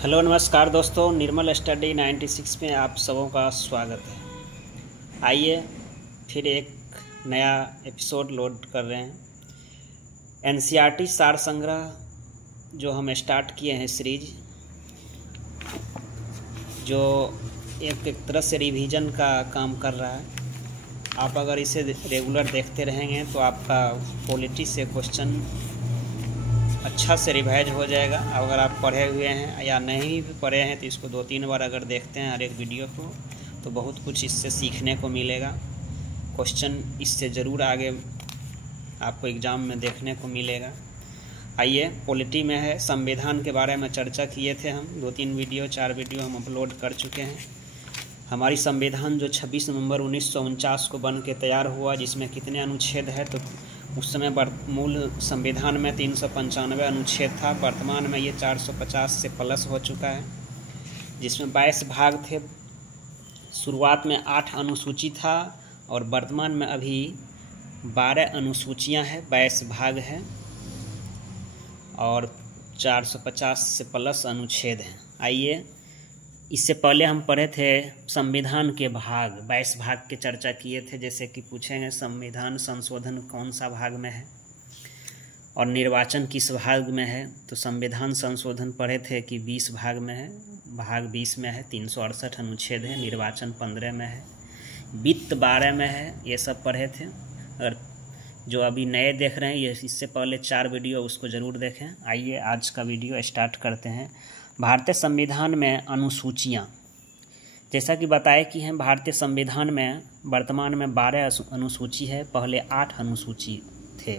Hello नमस्कार दोस्तों, निर्मल study 96 में आप सबों का स्वागत है। आइए फिर एक नया एपिसोड लोड कर रहे हैं। एनसीईआरटी सार संग्रह जो हम स्टार्ट किए हैं सीरीज, जो एक तरह से रिवीजन का काम कर रहा है। आप अगर इसे रेगुलर देखते रहेंगे तो आपका पॉलिटी से क्वेश्चन अच्छा से रिवाइज हो जाएगा। अगर आप पढ़े हुए हैं या नहीं भी पढ़े हैं तो इसको 2-3 बार अगर देखते हैं हर एक वीडियो को तो बहुत कुछ इससे सीखने को मिलेगा। क्वेश्चन इससे ज़रूर आगे आपको एग्ज़ाम में देखने को मिलेगा। आइए, पॉलिटी में है, संविधान के बारे में चर्चा किए थे हम। 4 वीडियो हम अपलोड कर चुके हैं। हमारी संविधान जो 26 नवंबर 1949 को बन के तैयार हुआ, जिसमें कितने अनुच्छेद है तो उस समय मूल संविधान में 395 अनुच्छेद था। वर्तमान में ये 450 से प्लस हो चुका है, जिसमें 22 भाग थे। शुरुआत में 8 अनुसूची था और वर्तमान में अभी 12 अनुसूचियां हैं, 22 भाग हैं और 450 से प्लस अनुच्छेद हैं। आइए, इससे पहले हम पढ़े थे संविधान के भाग, 22 भाग की चर्चा किए थे। जैसे कि पूछेंगे संविधान संशोधन कौन सा भाग में है और निर्वाचन किस भाग में है, तो संविधान संशोधन पढ़े थे कि 20 भाग में है, भाग 20 में है, 368 अनुच्छेद है। निर्वाचन 15 में है, वित्त 12 में है। ये सब पढ़े थे। और जो अभी नए देख रहे हैं, ये इससे पहले 4 वीडियो उसको ज़रूर देखें। आइए आज का वीडियो स्टार्ट करते हैं। भारतीय संविधान में अनुसूचियाँ, जैसा कि बताया कि हैं, भारतीय संविधान में वर्तमान में 12 अनुसूची है। पहले 8 अनुसूची थे।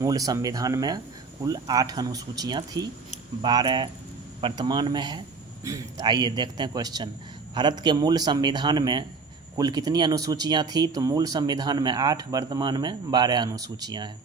मूल संविधान में कुल 8 अनुसूचियाँ थी, 12 वर्तमान में है। आइए देखते हैं क्वेश्चन। भारत के मूल संविधान में कुल कितनी अनुसूचियाँ थी, तो मूल संविधान में 8, वर्तमान में 12 अनुसूचियाँ हैं।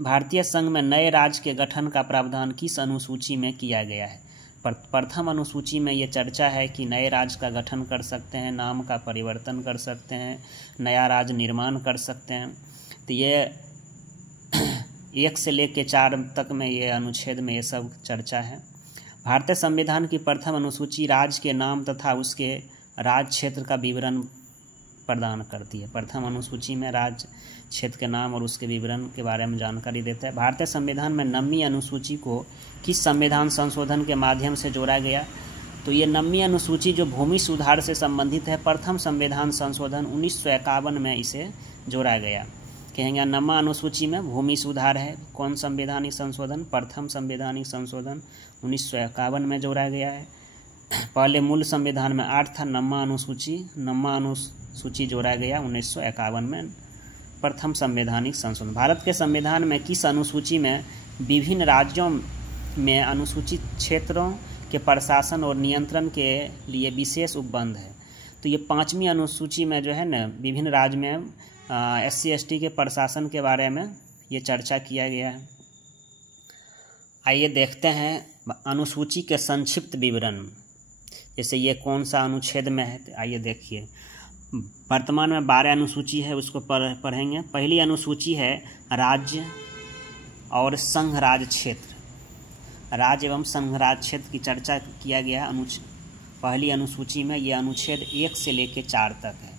भारतीय संघ में नए राज्य के गठन का प्रावधान किस अनुसूची में किया गया है? प्रथम अनुसूची में ये चर्चा है कि नए राज्य का गठन कर सकते हैं, नाम का परिवर्तन कर सकते हैं, नया राज्य निर्माण कर सकते हैं। तो ये 1 से लेकर 4 तक में ये अनुच्छेद में ये सब चर्चा है। भारतीय संविधान की प्रथम अनुसूची राज्य के नाम तथा उसके राज्य क्षेत्र का विवरण प्रदान करती है। प्रथम अनुसूची में राज्य क्षेत्र के नाम और उसके विवरण के बारे में जानकारी देता है। भारतीय संविधान में 9वीं अनुसूची को किस संविधान संशोधन के माध्यम से जोड़ा गया? तो ये 9वीं अनुसूची जो भूमि सुधार से संबंधित है, प्रथम संविधान संशोधन 1951 में इसे जोड़ा गया। कहेंगे 9वां अनुसूची में भूमि सुधार है। कौन संवैधानिक संशोधन? प्रथम संवैधानिक संशोधन 1951 में जोड़ा गया है। पहले मूल संविधान में 8 था, 9वां अनुसूची जोड़ा गया 1951 में, प्रथम संवैधानिक संशोधन। भारत के संविधान में किस अनुसूची में विभिन्न राज्यों में अनुसूचित क्षेत्रों के प्रशासन और नियंत्रण के लिए विशेष उपबंध है? तो ये 5वीं अनुसूची में जो है ना, विभिन्न राज्य में SC/ST के प्रशासन के बारे में ये चर्चा किया गया है। आइए देखते हैं अनुसूची के संक्षिप्त विवरण। जैसे ये कौन सा अनुच्छेद में है, आइए देखिए। वर्तमान में 12 अनुसूची है, उसको पढ़ेंगे। पहली अनुसूची है राज्य और संघ राज्य क्षेत्र। राज्य एवं संघ राज्य क्षेत्र की चर्चा किया गया पहली अनुसूची में। ये अनुच्छेद 1 से लेकर 4 तक है।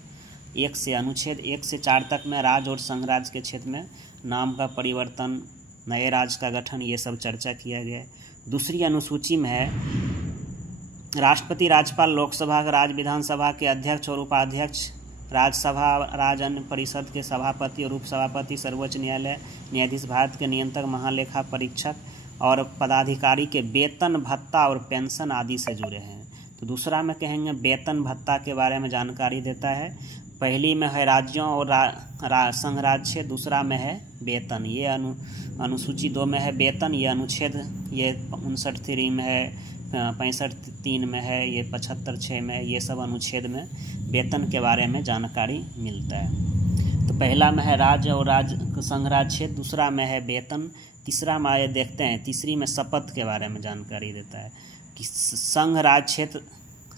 अनुच्छेद 1 से 4 तक में राज्य और संघ राज्य के क्षेत्र में नाम का परिवर्तन, नए राज्य का गठन, ये सब चर्चा किया गया है। दूसरी अनुसूची में है राष्ट्रपति, राज्यपाल, लोकसभा, राज्य विधानसभा के अध्यक्ष और उपाध्यक्ष, राज्यसभा, राज्य अन्य परिषद के सभापति और उपसभापति, सर्वोच्च न्यायालय न्यायाधीश, भारत के नियंत्रक, महालेखा परीक्षक और पदाधिकारी के वेतन, भत्ता और पेंशन आदि से जुड़े हैं। तो दूसरा में कहेंगे वेतन भत्ता के बारे में जानकारी देता है। पहली में है राज्यों और संघ राज्य, दूसरा में है वेतन। ये अनुसूची 2 में है वेतन। ये अनुच्छेद ये 59(3) में है, 65(3) में है, ये 75(6) में है। ये सब अनुच्छेद में वेतन के बारे में जानकारी मिलता है। तो पहला में है राज्य और संघ राज्य क्षेत्र, दूसरा में है वेतन, तीसरा में आइए देखते हैं, तीसरी में शपथ के बारे में जानकारी देता है कि संघ राज्य क्षेत्र,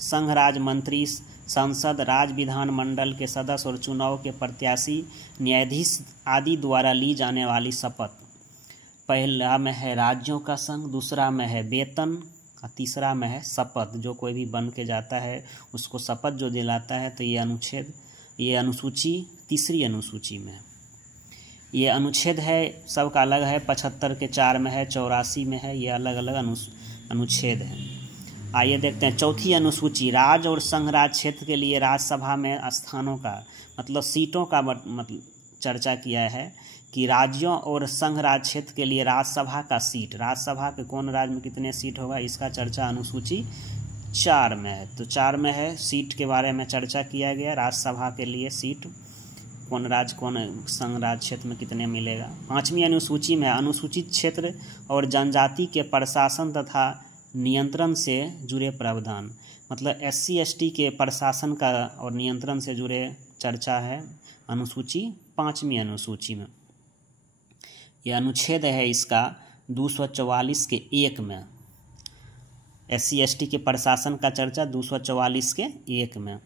संघ राज्य मंत्री, संसद, राज्य विधानमंडल के सदस्य और चुनाव के प्रत्याशी, न्यायाधीश आदि द्वारा ली जाने वाली शपथ। पहला में है राज्यों का संघ, दूसरा में है वेतन, तीसरा में है शपथ, जो कोई भी बन के जाता है उसको शपथ जो दिलाता है, तो ये अनुसूची तीसरी अनुसूची में है। ये अनुच्छेद है, सबका अलग है, 75 के 4 में है, 84 में है, ये अलग अलग अनुच्छेद है। आइए देखते हैं चौथी अनुसूची, राज्य और संघ राज क्षेत्र के लिए राज्यसभा में स्थानों का मतलब सीटों का मतलब चर्चा किया है कि राज्यों और संघ राज क्षेत्र के लिए राज्यसभा का सीट, राज्यसभा के कौन राज्य में कितने सीट होगा, इसका चर्चा अनुसूची 4 में है। तो 4 में है, सीट के बारे में चर्चा किया गया, राज्यसभा के लिए सीट कौन राज्य कौन संघ राज क्षेत्र में कितने मिलेगा। 5वीं अनुसूची में अनुसूचित क्षेत्र और जनजाति के प्रशासन तथा नियंत्रण से जुड़े प्रावधान, मतलब SC ST के प्रशासन का और नियंत्रण से जुड़े चर्चा है अनुसूची 5वीं अनुसूची में। यह अनुच्छेद है इसका 244 के 1 में, SC ST के प्रशासन का चर्चा 244 के 1 में।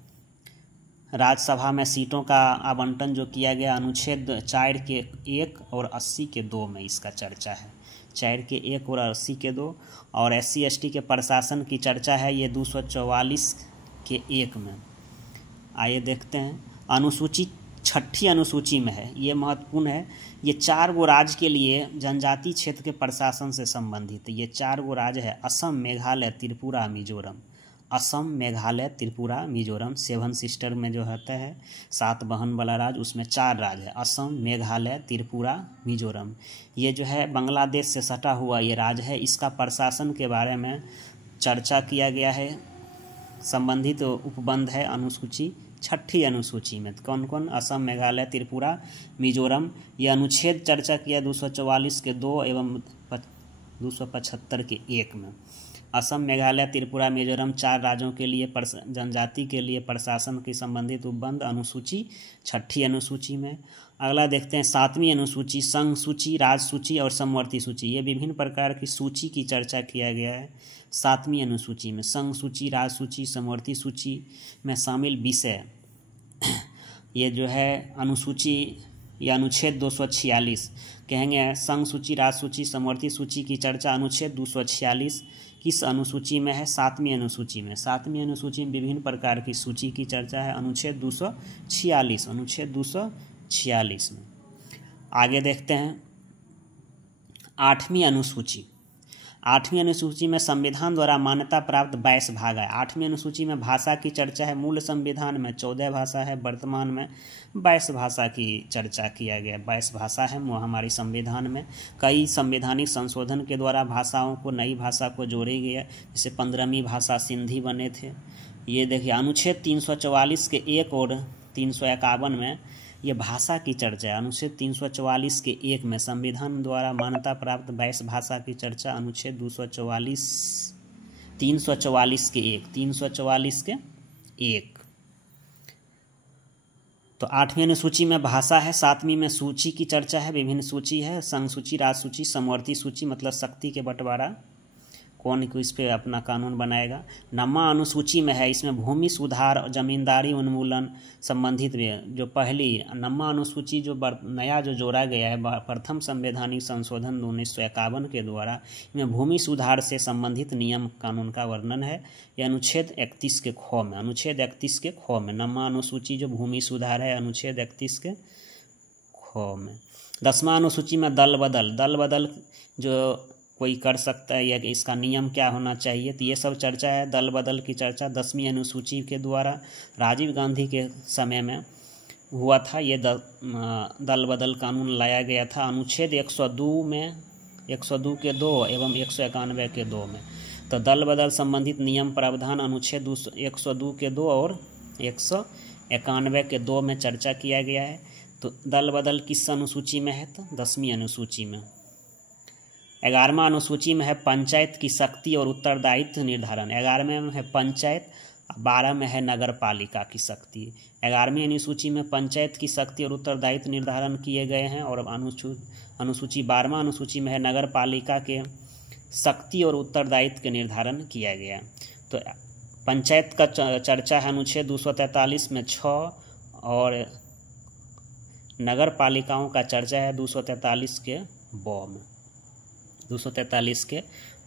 राज्यसभा में सीटों का आवंटन जो किया गया अनुच्छेद 4 के 1 और 80 के 2 में इसका चर्चा है, 4 के 1 और 80 के 2। और SC ST के प्रशासन की चर्चा है ये 244 के 1 में। आइए देखते हैं अनुसूची 6ठी अनुसूची में है, ये महत्वपूर्ण है, ये 4 गो राज्य के लिए जनजाति क्षेत्र के प्रशासन से संबंधित। ये 4 गो राज्य है असम, मेघालय, त्रिपुरा, मिजोरम। असम, मेघालय, त्रिपुरा, मिजोरम, 7 सिस्टर में जो होता है 7 बहन वाला राज्य, उसमें 4 राज्य है, असम, मेघालय, त्रिपुरा, मिजोरम। ये जो है बांग्लादेश से सटा हुआ ये राज्य है, इसका प्रशासन के बारे में चर्चा किया गया है, संबंधित उपबंध है अनुसूची 6ठी अनुसूची में। कौन कौन, असम, मेघालय, त्रिपुरा, मिजोरम। ये अनुच्छेद चर्चा किया 244 के 2 एवं 275 के 1 में। असम, मेघालय, त्रिपुरा, मिजोरम 4 राज्यों के लिए जनजाति के लिए प्रशासन की संबंधित उपबंध अनुसूची 6ठी अनुसूची में। अगला देखते हैं 7वीं अनुसूची, संघ सूची, राज सूची और समवर्ती सूची। ये विभिन्न प्रकार की सूची की चर्चा किया गया है 7वीं अनुसूची में। संघ सूची, राज सूची, समवर्ती सूची में शामिल विषय ये जो है अनुसूची या अनुच्छेद 246 कहेंगे। संघ सूची, राज सूची, समवर्ती सूची की चर्चा अनुच्छेद 246 किस अनुसूची में है, 7वीं अनुसूची में। 7वीं अनुसूची में विभिन्न प्रकार की सूची की चर्चा है अनुच्छेद 246, अनुच्छेद 246 में। आगे देखते हैं 8वीं अनुसूची। 8वीं अनुसूची में संविधान द्वारा मान्यता प्राप्त 22 भाग है। 8वीं अनुसूची में भाषा की चर्चा है, मूल संविधान में 14 भाषा है, वर्तमान में 22 भाषा की चर्चा किया गया। 22 भाषा है हमारी संविधान में। कई संवैधानिक संशोधन के द्वारा भाषाओं को, नई भाषा को जोड़ी गया, जैसे 15वीं भाषा सिंधी बने थे। ये देखिए अनुच्छेद 344 के 1 और 351 में ये भाषा की चर्चा है। अनुच्छेद 344 के 1 में संविधान द्वारा मान्यता प्राप्त 22 भाषा की चर्चा, अनुच्छेद 344 के 1, 344 के 1। तो 8वीं अनुसूची में भाषा है, 7वीं में सूची की चर्चा है, विभिन्न सूची है, संघ सूची, राज सूची, समवर्ती सूची मतलब शक्ति के बंटवारा, कौन को इस पर अपना कानून बनाएगा। 9वां अनुसूची में है, इसमें भूमि सुधार और जमींदारी उन्मूलन संबंधित जो पहली 9वां अनुसूची जो नया जो जोड़ा गया है प्रथम संवैधानिक संशोधन 1951 के द्वारा, इसमें भूमि सुधार से संबंधित नियम कानून का वर्णन है। यह अनुच्छेद 31 के ख में, अनुच्छेद 31 के ख में 9वां अनुसूची जो भूमि सुधार है अनुच्छेद 31 के ख में। 10वां अनुसूची में दल बदल जो कोई कर सकता है या इसका नियम क्या होना चाहिए, तो ये सब चर्चा है। दल बदल की चर्चा 10वीं अनुसूची के द्वारा राजीव गांधी के समय में हुआ था। ये दल बदल कानून लाया गया था अनुच्छेद 102 में, 102 के 2 एवं 191 के 2 में। तो दल बदल संबंधित नियम प्रावधान अनुच्छेद 102 के 2 और 191 के 2 में चर्चा किया गया है। तो दल बदल किस अनुसूची में है, तो 10वीं अनुसूची में। 11वां अनुसूची में है पंचायत की शक्ति और उत्तरदायित्व निर्धारण। 11वें में है पंचायत, 12 में है नगर पालिका की शक्ति। 11वीं अनुसूची में पंचायत की शक्ति और उत्तरदायित्व निर्धारण किए गए हैं और अनुसूची 12वां अनुसूची में है नगर पालिका के शक्ति और उत्तरदायित्व के निर्धारण किया गया। तो पंचायत का चर्चा है अनुच्छेद 243 में 6 और नगर पालिकाओं का चर्चा है 243 के ब में, 243 के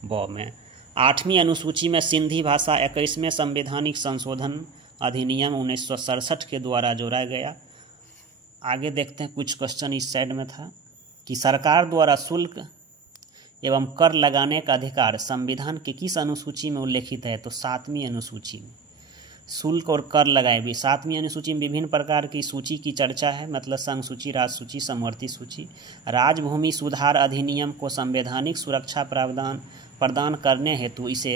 ब में। 8वीं अनुसूची में सिंधी भाषा 21वें संवैधानिक संशोधन अधिनियम 1967 के द्वारा जोड़ा गया। आगे देखते हैं, कुछ क्वेश्चन इस साइड में था कि सरकार द्वारा शुल्क एवं कर लगाने का अधिकार संविधान की किस अनुसूची में उल्लेखित है? तो 7वीं अनुसूची में शुल्क और कर लगाए भी। 7वीं अनुसूची में विभिन्न प्रकार की सूची की चर्चा है, मतलब संघ सूची, राज्य सूची, समवर्ती सूची। राजभूमि सुधार अधिनियम को संवैधानिक सुरक्षा प्रदान करने हेतु इसे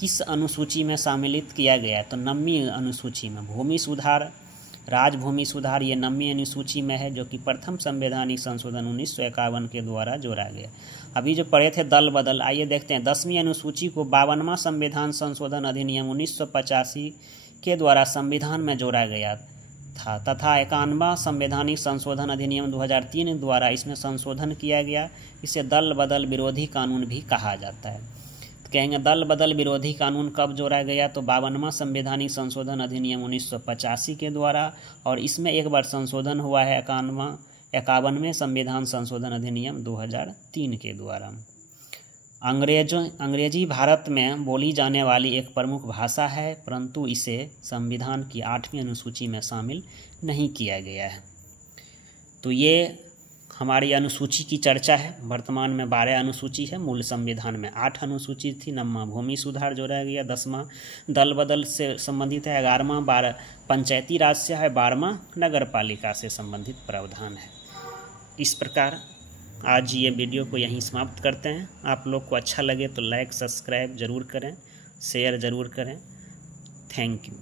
किस अनुसूची में सम्मिलित किया गया है? तो 9वीं अनुसूची में। भूमि सुधार, राजभूमि सुधार, ये 9वीं अनुसूची में है, जो कि प्रथम संवैधानिक संशोधन 1951 के द्वारा जोड़ा गया। अभी जो पढ़े थे दल बदल, आइए देखते हैं। 10वीं अनुसूची को 52वां संविधान संशोधन अधिनियम 1985 के द्वारा संविधान में जोड़ा गया था तथा 51वां संवैधानिक संशोधन अधिनियम 2003 द्वारा इसमें संशोधन किया गया। इसे दल बदल विरोधी कानून भी कहा जाता है। तो कहेंगे दल बदल विरोधी कानून कब जोड़ा गया? तो 52वां संवैधानिक संशोधन अधिनियम 1985 के द्वारा, और इसमें एक बार संशोधन हुआ है 51वें संविधान संशोधन अधिनियम 2003 के द्वारा। अंग्रेजी भारत में बोली जाने वाली एक प्रमुख भाषा है, परंतु इसे संविधान की 8वीं अनुसूची में शामिल नहीं किया गया है। तो ये हमारी अनुसूची की चर्चा है। वर्तमान में 12 अनुसूची है, मूल संविधान में 8 अनुसूची थी। 9वां भूमि सुधार जोड़ा गया, 10वां दल बदल से संबंधित है, 11वां पंचायती राज से है, 12वां नगर पालिका से संबंधित प्रावधान है। इस प्रकार आज ये वीडियो को यहीं समाप्त करते हैं। आप लोग को अच्छा लगे तो लाइक सब्सक्राइब ज़रूर करें, शेयर ज़रूर करें। Thank you.